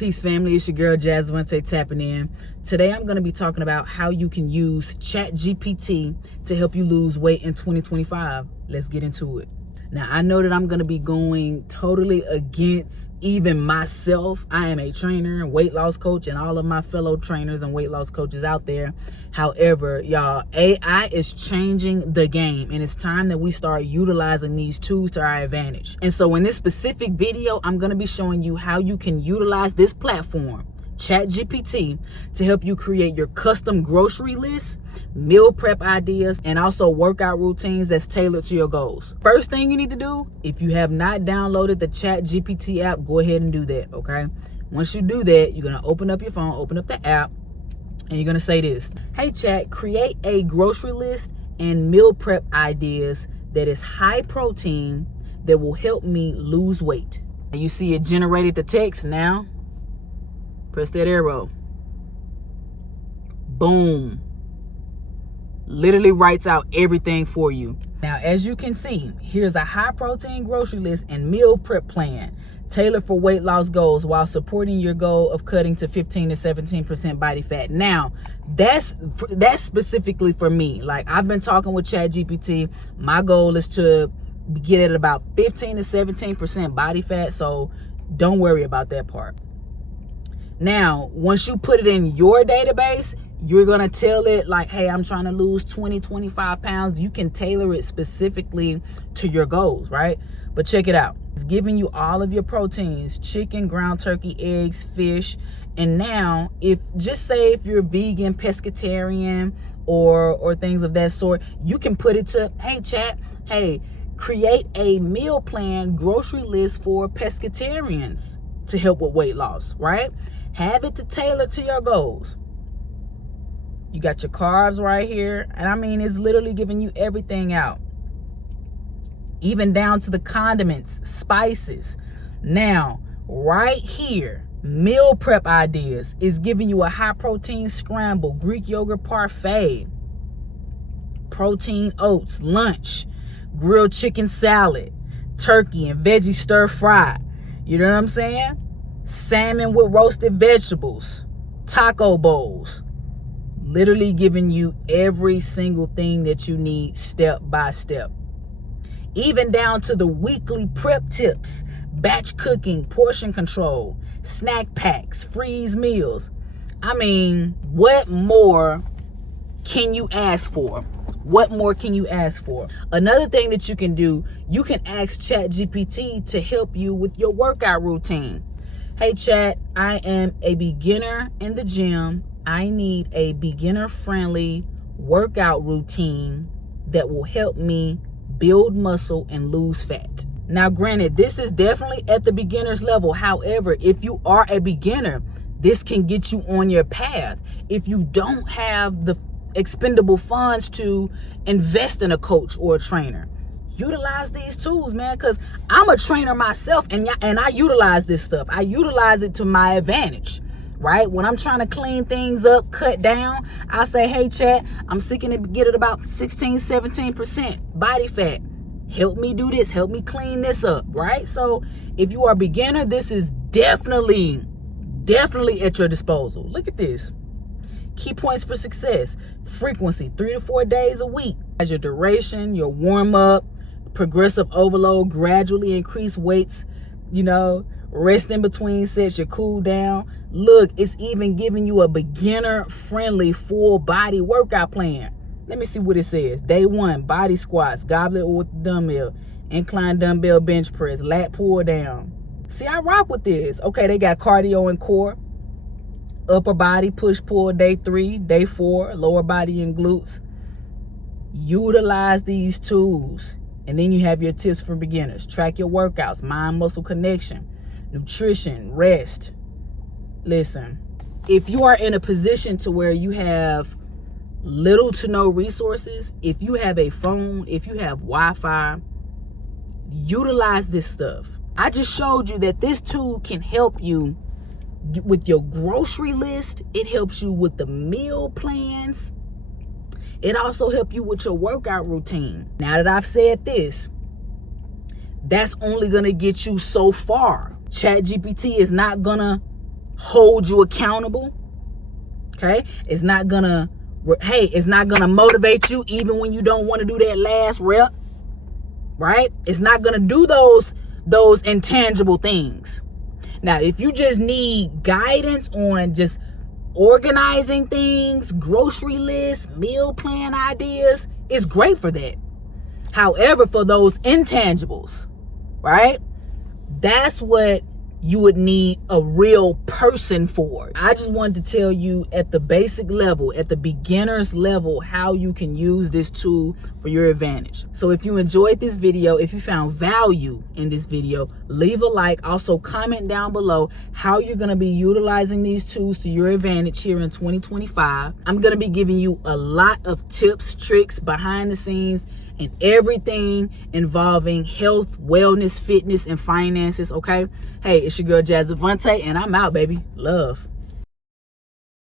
Peace family, it's your girl Avantí tapping in. Today I'm going to be talking about how you can use ChatGPT to help you lose weight in 2025. Let's get into it. Now I know that I'm going to be going totally against even myself. I am a trainer, weight loss coach, and all of my fellow trainers and weight loss coaches out there. However, y'all, AI is changing the game, and it's time that we start utilizing these tools to our advantage. And so in this specific video, I'm going to be showing you how you can utilize this platform, ChatGPT, to help you create your custom grocery list, meal prep ideas, and also workout routines that's tailored to your goals. First thing you need to do, if you have not downloaded the ChatGPT app, go ahead and do that, okay? Once you do that, you're gonna open up your phone, open up the app, and you're gonna say this: hey chat, create a grocery list and meal prep ideas that is high protein that will help me lose weight. And you see it generated the text. Now press that arrow. Boom. Literally writes out everything for you. Now, as you can see, here's a high protein grocery list and meal prep plan tailored for weight loss goals while supporting your goal of cutting to 15 to 17% body fat. Now, that's specifically for me. Like, I've been talking with ChatGPT. My goal is to get at about 15 to 17% body fat, so don't worry about that part. Now, once you put it in your database, you're going to tell it like, hey, I'm trying to lose 25 pounds. You can tailor it specifically to your goals, right? But check it out. It's giving you all of your proteins: chicken, ground turkey, eggs, fish. And now, if you're vegan, pescatarian, or things of that sort, you can put it to, hey, chat, hey, create a meal plan grocery list for pescatarians to help with weight loss, right? Have it to tailor to your goals. You got your carbs right here. And I mean, it's literally giving you everything out, even down to the condiments, spices. Now, right here, meal prep ideas is giving you a high protein scramble, Greek yogurt parfait, protein oats, lunch, grilled chicken salad, turkey and veggie stir fry. You know what I'm saying? Salmon with roasted vegetables, taco bowls. Literally giving you every single thing that you need step by step. Even down to the weekly prep tips, batch cooking, portion control, snack packs, freeze meals. I mean, what more can you ask for? What more can you ask for? Another thing that you can do, you can ask ChatGPT to help you with your workout routine. Hey chat, I am a beginner in the gym. I need a beginner-friendly workout routine that will help me build muscle and lose fat. Now, granted, this is definitely at the beginner's level. However, if you are a beginner, this can get you on your path. If you don't have the expendable funds to invest in a coach or a trainer, utilize these tools, man, because I'm a trainer myself, and I utilize this stuff. I utilize it to my advantage, right? When I'm trying to clean things up, cut down, I say, hey, chat, I'm seeking to get at about 16, 17% body fat. Help me do this. Help me clean this up, right? So if you are a beginner, this is definitely at your disposal. Look at this. Key points for success: frequency, 3 to 4 days a week. As your duration, your warm up, progressive overload, gradually increase weights, rest in between sets, your cool down. Look, it's even giving you a beginner friendly full body workout plan. Let me see what it says. Day 1, body squats, goblet with dumbbell, incline dumbbell bench press, lat pull down. See, I rock with this. Okay, they got cardio and core, upper body push pull day 3, day 4, lower body and glutes. Utilize these tools. And then you have your tips for beginners. Track your workouts, mind-muscle connection, nutrition, rest. Listen, if you are in a position to where you have little to no resources, if you have a phone, if you have Wi-Fi, utilize this stuff. I just showed you that this tool can help you with your grocery list. It helps you with the meal plans. It also helps you with your workout routine. Now that I've said this, that's only going to get you so far. ChatGPT is not going to hold you accountable. Okay? It's not gonna motivate you even when you don't want to do that last rep. Right? It's not gonna do those intangible things. Now, if you just need guidance on just organizing things, grocery lists, meal plan ideas, it's great for that. However, for those intangibles, right? That's what you would need a real person for. I just wanted to tell you at the basic level, at the beginner's level, how you can use this tool for your advantage. So if you enjoyed this video, if you found value in this video, leave a like. Also comment down below how you're going to be utilizing these tools to your advantage here in 2025. I'm going to be giving you a lot of tips, tricks, behind the scenes, and everything involving health, wellness, fitness, and finances, okay? Hey, it's your girl Avantí, and I'm out, baby. Love.